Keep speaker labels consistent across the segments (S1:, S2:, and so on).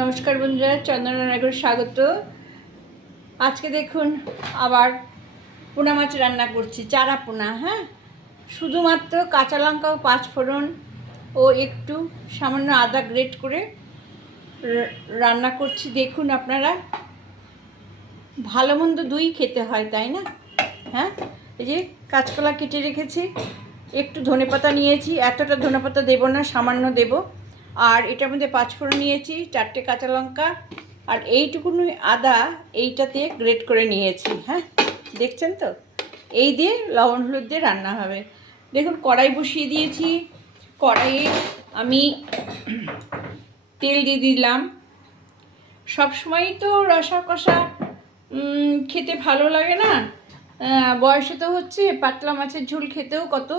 S1: নমস্কার বন্ধুরা, চন্দননগর স্বাগত। আজকে দেখুন আবার পোনা মাছ রান্না করছি, চারা পোনা হ্যাঁ? শুধুমাত্র কাঁচা লঙ্কা ও পাঁচফোড়ন ও একটু সামান্য আদা গ্রেট করে রান্না করছি। দেখুন আপনারা ভালো মন্দ দুই খেতে হয়, তাই না? হ্যাঁ? এই যে কাঁচকলা কেটে রেখেছি, একটু ধনেপাতা নিয়েছি, এতটা ধনেপাতা দেবো না, সামান্য দেবো। আর এটার মধ্যে পাঁচফোড়ন নিয়েছি, চারটে কাঁচা লঙ্কা, আর এইটুকুনি আদা এইটাতে গ্রেট করে নিয়েছি হ্যাঁ? দেখছেন তো? এই দিয়ে লবণ হলুদ দিয়ে রান্না হবে। দেখুন, কড়াই বসিয়ে দিয়েছি। কড়াইয়ে আমি তেল দিয়ে দিলাম। সবসময়ই তো রসা কষা খেতে ভালো লাগে না। বয়সে তো হচ্ছে, পাতলা মাছের ঝোল খেতেও কত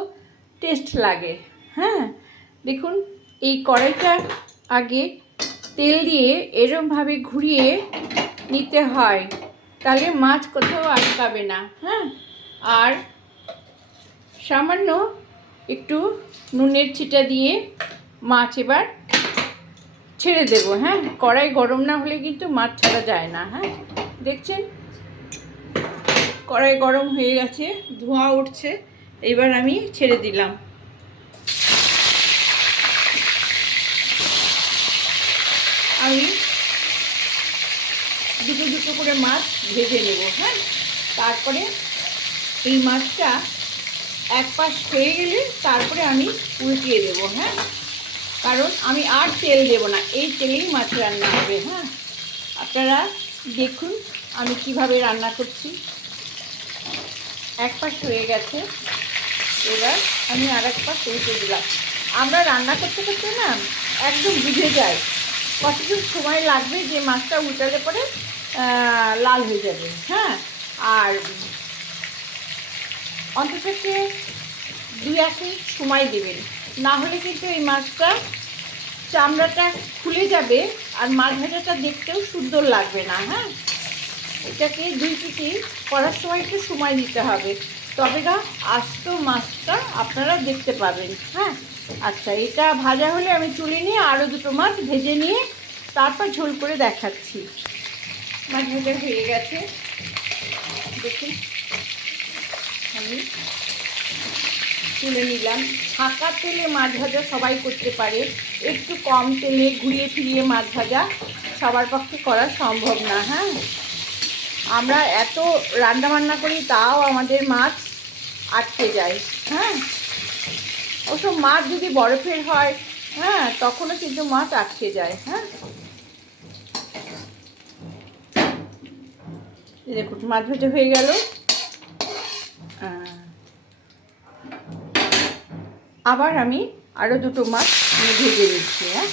S1: টেস্ট লাগে হ্যাঁ? দেখুন এই কড়াইটা আগে তেল দিয়ে এরমভাবে ঘুরিয়ে নিতে হয়। তাহলে মাছ কোথাও আটকাবে না হ্যাঁ? আর সামান্য একটু নুনের ছিটা দিয়ে মাছ এবার ছেড়ে দেবো হ্যাঁ? কড়াই গরম না হলে কিন্তু মাছ ছাড়া যায় না হ্যাঁ? দেখছেন? কড়াই গরম হয়ে গেছে, ধোঁয়া উঠছে, এবার আমি ছেড়ে দিলাম আমি দুটো করে মাছ ভেজে নেব হ্যাঁ? তারপরে এই মাছটা এক পাশ হয়ে গেলে তারপরে আমি উল্টিয়ে দেবো হ্যাঁ? কারণ আমি আর তেল দেব না, এই তেলেই মাছ রান্না হবে হ্যাঁ? আপনারা দেখুন আমি কীভাবে রান্না করছি। এক পাশ হয়ে গেছে, এবার আমি আর এক পাশ উল্টে দিলাম। আমরা রান্না করতে করতে না একদম বুঝে যাই কতটুকু সময় লাগবে যে মাছটা উল্টালে পরে? লাল হয়ে যাবে হ্যাঁ? আর অন্তত দু এক মিনিট সময় দেবেন। না হলে কিন্তু এই মাছটা চামড়াটা খুলে যাবে আর মাছ ভাজাটা দেখতেও সুন্দর লাগবে না হ্যাঁ? এটাকে দুই পিটি করার সময় একটু সময় দিতে হবে। তবে না, আস্ত মাছটা আপনারা দেখতে পাবেন হ্যাঁ? আচ্ছা এটা ভাজা হলে আমি তুলে নিয়ে আরও দুটো মাছ ভেজে নিয়ে তারপর ঝোল করে দেখাচ্ছি। ভাজা হয়ে গেছে। দেখুন, আমি তুলে নিলাম। ছাঁকা তেলে মাছ ভাজা সবাই করতে পারে। একটু কম তেলে ঘুরিয়ে ফিরিয়ে মাছ ভাজা সবার পক্ষে করা সম্ভব না হ্যাঁ? আমরা এত রান্না বান্না করি, তাও আমাদের মাছ আটকে যায় হ্যাঁ? ওসব মাছ যদি বরফের হয় হ্যাঁ তখনও কিন্তু মাছ আটকে যায় হ্যাঁ? দেখুন মাছ ভাজা হয়ে গেল। আবার আমি আরও দুটো মাছ ভেজে নিচ্ছি হ্যাঁ?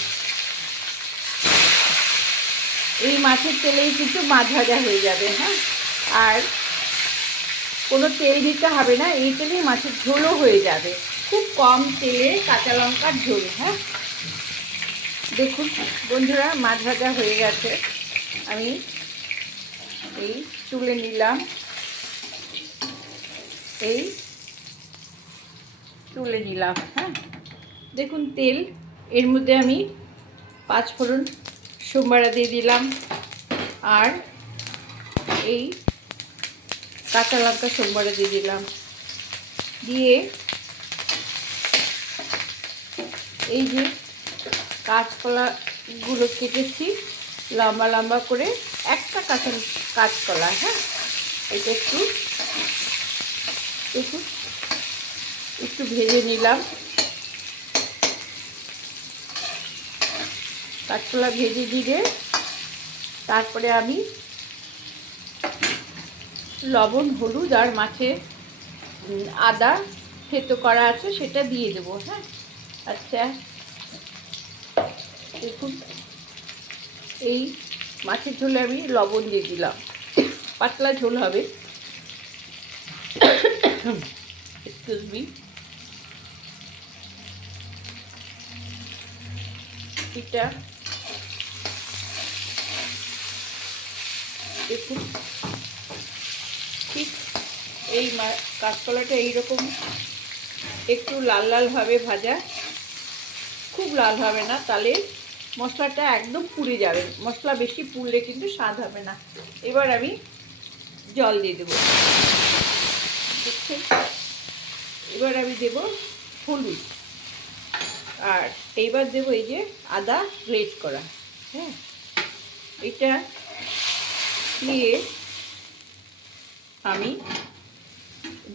S1: এই মাছের তেলেই কিন্তু মাছ ভাজা হয়ে যাবে হ্যাঁ? আর কোনো তেল দিতে হবে না, এই তেলেই মাছের ঝোলও হয়ে যাবে। খুব কম তেলে কাঁচা লঙ্কার ঝোল হ্যাঁ? দেখুন, বন্ধুরা, মাছ ভাজা হয়ে গেছে। আমি এই তুলে নিলাম। এই তুলে নিলাম হ্যাঁ। দেখুন তেল, এর মধ্যে আমি পাঁচ ফোড়ন সোমবারা দিয়ে দিলাম। আর এই কাঁচা লঙ্কা সোমবারা দিয়ে দিলাম। দিয়ে এই যে কাঁচকলাগুলো কেটেছি, লম্বা লম্বা করে একটা কাঁচা কাঁচকলা হ্যাঁ? এটা একটু, দেখুন, একটু ভেজে নিলাম। কাঁচকলা ভেজে দিয়ে তারপরে আমি লবণ, হলুদ আর মাছে আদা থেতো করা আছে, সেটা দিয়ে দেবো হ্যাঁ? আচ্ছা দেখুন, এই মাছের ঝোলে আমি লবণ দিয়ে দিলাম। পাতলা ঝোল হবে। মি এটা দেখুন। ঠিক এই কাঁচকলাটা এইরকম একটু লাল লাল ভাবে ভাজা। খুব লাল হবে না তাহলে মশলাটা একদম পুড়ে যাবে। মশলা বেশি পুড়লে কিন্তু স্বাদ হবে না। এবার আমি জল দিয়ে দেবো। এবার আমি দেব হলুদ। আর এইবার দেবো এই যে আদা গ্রেট করা। হ্যাঁ? এটা দিয়ে আমি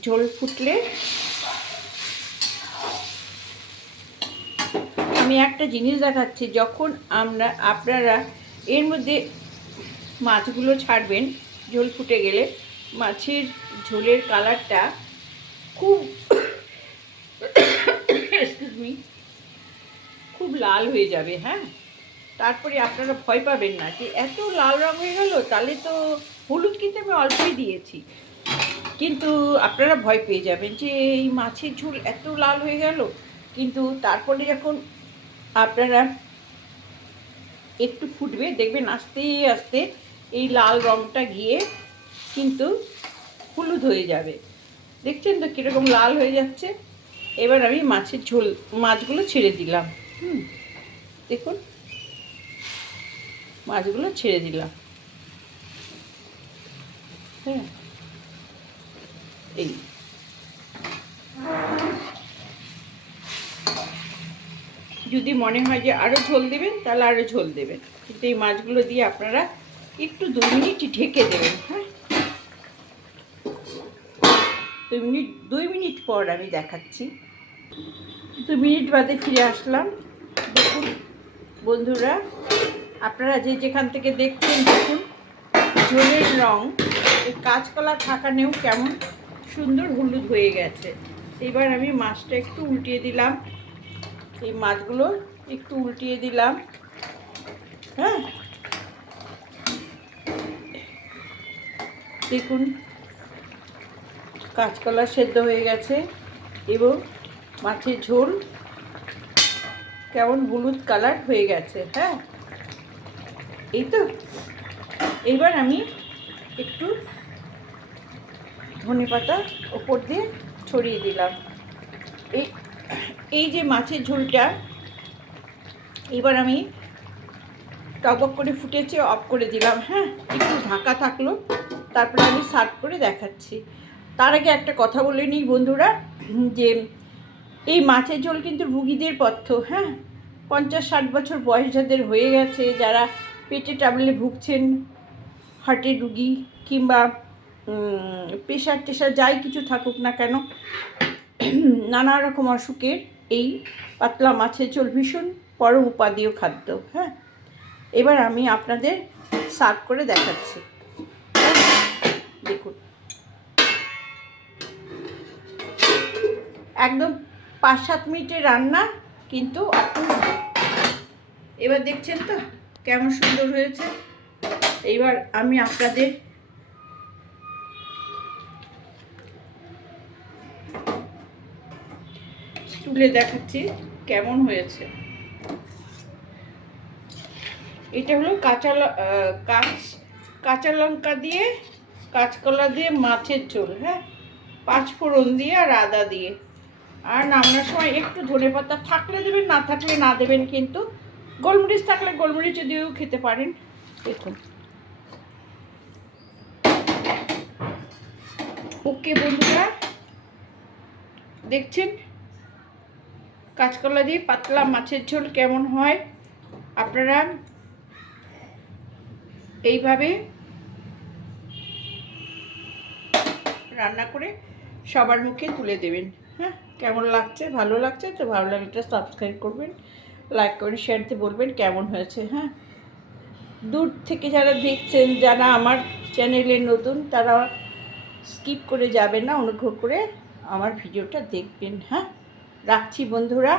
S1: ঝোল ফুটলে আমি একটা জিনিস দেখাচ্ছি, যখন আমরা, আপনারা এর মধ্যে মাছগুলো ছাড়বেন, ঝোল ফুটে গেলে, মাছের ঝোলের কালারটা খুব এক্সকিউজ মি খুব লাল হয়ে যাবে হ্যাঁ? তারপরে আপনারা ভয় পাবেন না যে এত লাল রং হয়ে গেল, তাহলে তো হলুদ কিন্তু আমি অল্পই দিয়েছি। কিন্তু আপনারা ভয় পেয়ে যাবেন যে এই মাছের ঝোল এত লাল হয়ে গেল, কিন্তু তারপরে যখন আপনারা একটু ফুটবে, দেখবেন আস্তে আস্তে এই লাল রঙটা গিয়ে কিন্তু হলুদ হয়ে যাবে। দেখছেন তো কীরকম লাল হয়ে যাচ্ছে? এবার আমি মাছের ঝোল, মাছগুলো ছেড়ে দিলাম। হুম, দেখুন। মাছগুলো ছেড়ে দিলাম। হ্যাঁ এই। যদি মনে হয় যে আরও ঝোল দেবেন, তাহলে আরও ঝোল দেবেন। কিন্তু এই মাছগুলো দিয়ে আপনারা একটু দু মিনিট ঢেকে দেবেন হ্যাঁ? দুই মিনিট দুই মিনিট পর আমি দেখাচ্ছি। দু মিনিট বাদে ফিরে আসলাম। দেখুন, বন্ধুরা, আপনারা যে যেখান থেকে দেখছেন, দেখুন, ঝোলের রং, এই কাঁচকলা থাকানেও কেমন সুন্দর হলুদ হয়ে গেছে। এবার আমি মাছটা একটু উল্টিয়ে দিলাম। এই মাছগুলো একটু উল্টিয়ে দিলাম। হ্যাঁ? দেখুন, কাঁচকলা সেদ্ধ হয়ে গেছে এবং মাছের ঝোল কেমন হলুদ কালার হয়ে গেছে হ্যাঁ? এই তো। এবার আমি একটু ধনে পাতা ওপর দিয়ে ছড়িয়ে দিলাম। এই এই যে মাছের ঝোলটা, এবার আমি টকবক করে ফুটেছে, অফ করে দিলাম হ্যাঁ? একটু ঢাকা থাকল, তারপরে আমি সার্ভ করে দেখাচ্ছি। তার আগে একটা কথা বলে নিই বন্ধুরা, যে এই মাছের ঝোল কিন্তু রুগীদের পথ্য হ্যাঁ? পঞ্চাশ ষাট বছর বয়স যাদের হয়ে গেছে, যারা পেটে ট্রাবলে ভুগছেন, হার্টের রুগী কিংবা প্রেশার টেশার যাই কিছু থাকুক না কেন নানা রকম অসুখের এই পাতলা মাছের ঝোল ভীষণ পরম উপাদেয় খাদ্য হ্যাঁ? এবার আমি আপনাদের সার্ভ করে দেখাচ্ছি। দেখুন। একদম পাঁচ সাত মিনিটের রান্না কিন্তু এবার দেখছেন তো কেমন সুন্দর হয়েছে। এইবার আমি আপনাদের তুলে দেখাচ্ছি কেমন হয়েছে। এটা হলো কাঁচা কাঁচ, কাঁচা লঙ্কা দিয়ে, কাঁচকলা দিয়ে মাছের ঝোল হ্যাঁ? পাঁচফোড়ন দিয়ে আর আদা দিয়ে। আর নামানোর সময় একটু ধনে পাতা থাকলে দেবেন, না থাকলে না দেবেন কিন্তু গোলমরিচ থাকলে গোলমরিচ দিয়েও খেতে পারেন। দেখুন। ওকে বন্ধুরা, দেখছেন? কাঁচকলা দিয়ে পাতলা মাছের ঝোল কেমন হয় আপনারা এইভাবে রান্না করে সবার মুখে তুলে দেবেন। হ্যাঁ কেমন লাগছে? ভালো লাগছে? তো ভালো লাগলে সাবস্ক্রাইব করবেন লাইক করে শেয়ার দিয়ে বলবেন কেমন হয়েছে হ্যাঁ? দূর থেকে যারা দেখছেন, যারা আমার চ্যানেলে নতুন, তারা স্কিপ করে যাবেন না, অনুগ্রহ করে আমার ভিডিওটা দেখবেন হ্যাঁ? রাখছি বন্ধুরা।